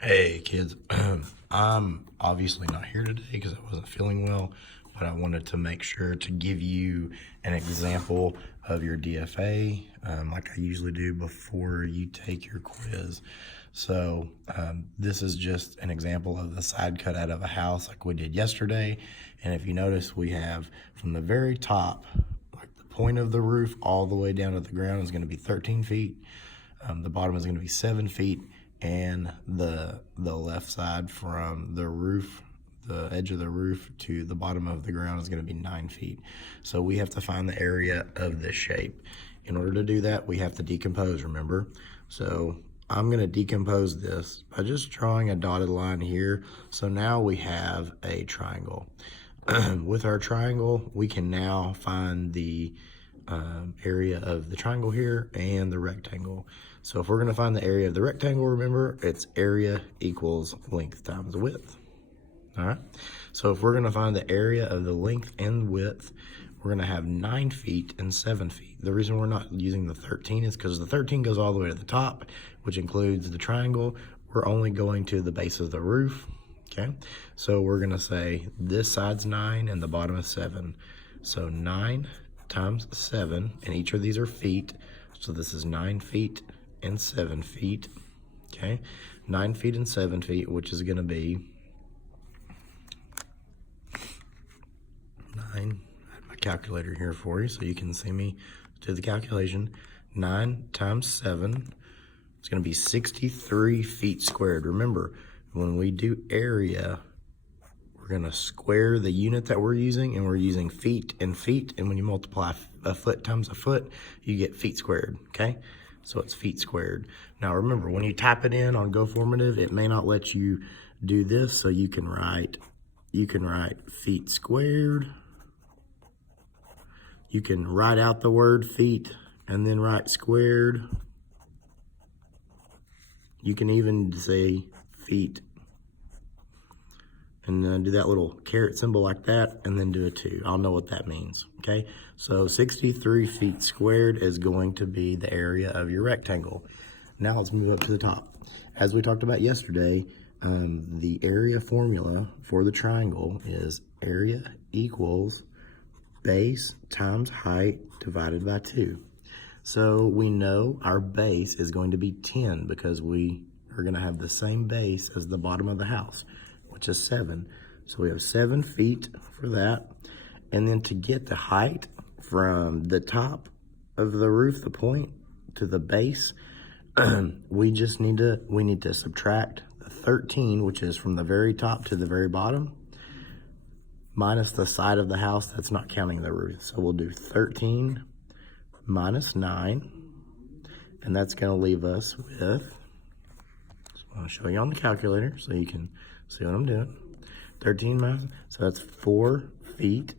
Hey kids, I'm obviously not here today because I wasn't feeling well, but I wanted to make sure to give you an example of your DFA, like I usually do before you take your quiz. So this is just an example of the side cut out of a house like we did yesterday. And if you notice, we have from the very top, like the point of the roof all the way down to the ground is going to be 13 feet. The bottom is going to be 7 feet, and the left side from the roof, the edge of the roof to the bottom of the ground is going to be 9 feet. So we have to find the area of this shape. In order to do that, we have to decompose, remember? So I'm going to decompose this by just drawing a dotted line here. So now we have a triangle. With our triangle, we can now find the area of the triangle here and the rectangle. So if we're going to find the area of the rectangle, remember, it's area equals length times width. All right. So if we're going to find the area of the length and width, we're going to have 9 feet and 7 feet. The reason we're not using the 13 is because the 13 goes all the way to the top, which includes the triangle. We're only going to the base of the roof. Okay. So we're going to say this side's 9 and the bottom is 7. So 9 times 7, and each of these are feet. So this is 9 feet and 7 feet. Okay. 9 feet and 7 feet, which is going to be 9. I have my calculator here for you so you can see me do the calculation. 9 times 7, it's going to be 63 feet squared. Remember, when we do area, we're going to square the unit that we're using, and we're using feet, and when you multiply a foot times a foot, you get feet squared, okay? So it's feet squared. Now remember, when you type it in on GoFormative, it may not let you do this, so you can write feet squared. You can write out the word feet and then write squared. You can even say feet and do that little caret symbol like that, and then do a 2. I'll know what that means, okay? So 63 feet squared is going to be the area of your rectangle. Now let's move up to the top. As we talked about yesterday, the area formula for the triangle is area equals base times height divided by 2. So we know our base is going to be 10 because we are going to have the same base as the bottom of the house, which is 7. So we have 7 feet for that. And then to get the height from the top of the roof, the point, to the base, we need to subtract the 13, which is from the very top to the very bottom, minus the side of the house that's not counting the roof. So we'll do 13 minus 9, and that's going to leave us with, I'll show you on the calculator so you can see what I'm doing. 13 minus, so that's 4 feet,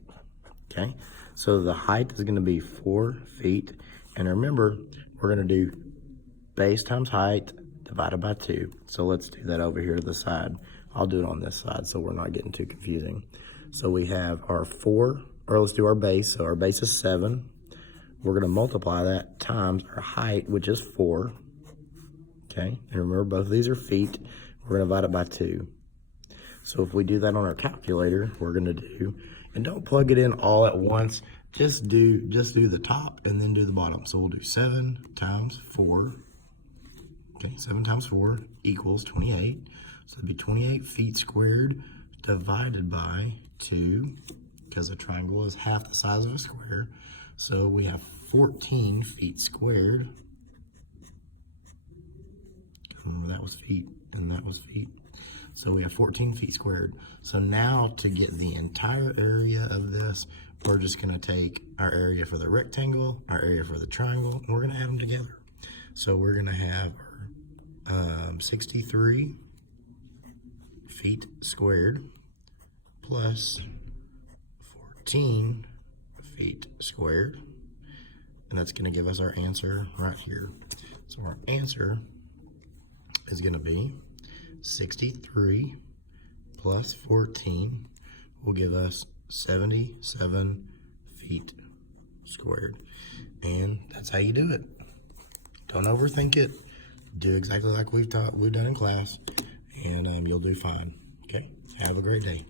okay? So the height is going to be 4 feet, and remember, we're going to do base times height divided by 2. So let's do that over here to the side. I'll do it on this side so we're not getting too confusing. So we have our 4, or let's do our base. So our base is 7. We're going to multiply that times our height, which is 4. Okay, and remember both of these are feet. We're going to divide it by 2. So if we do that on our calculator, we're going to do, and don't plug it in all at once, just do the top and then do the bottom. So we'll do 7 times 4. Okay, 7 times 4 equals 28. So it'd be 28 feet squared divided by 2, because a triangle is half the size of a square. So we have 14 feet squared. Remember, that was feet and that was feet. So we have 14 feet squared. So now to get the entire area of this, we're just going to take our area for the rectangle, our area for the triangle, and we're going to add them together. So we're going to have 63 feet squared plus 14 feet squared, and that's going to give us our answer right here. So our answer is going to be 63 plus 14 will give us 77 feet squared. And that's how you do it. Don't overthink it. Do exactly like we've done in class, and you'll do fine. Okay, have a great day.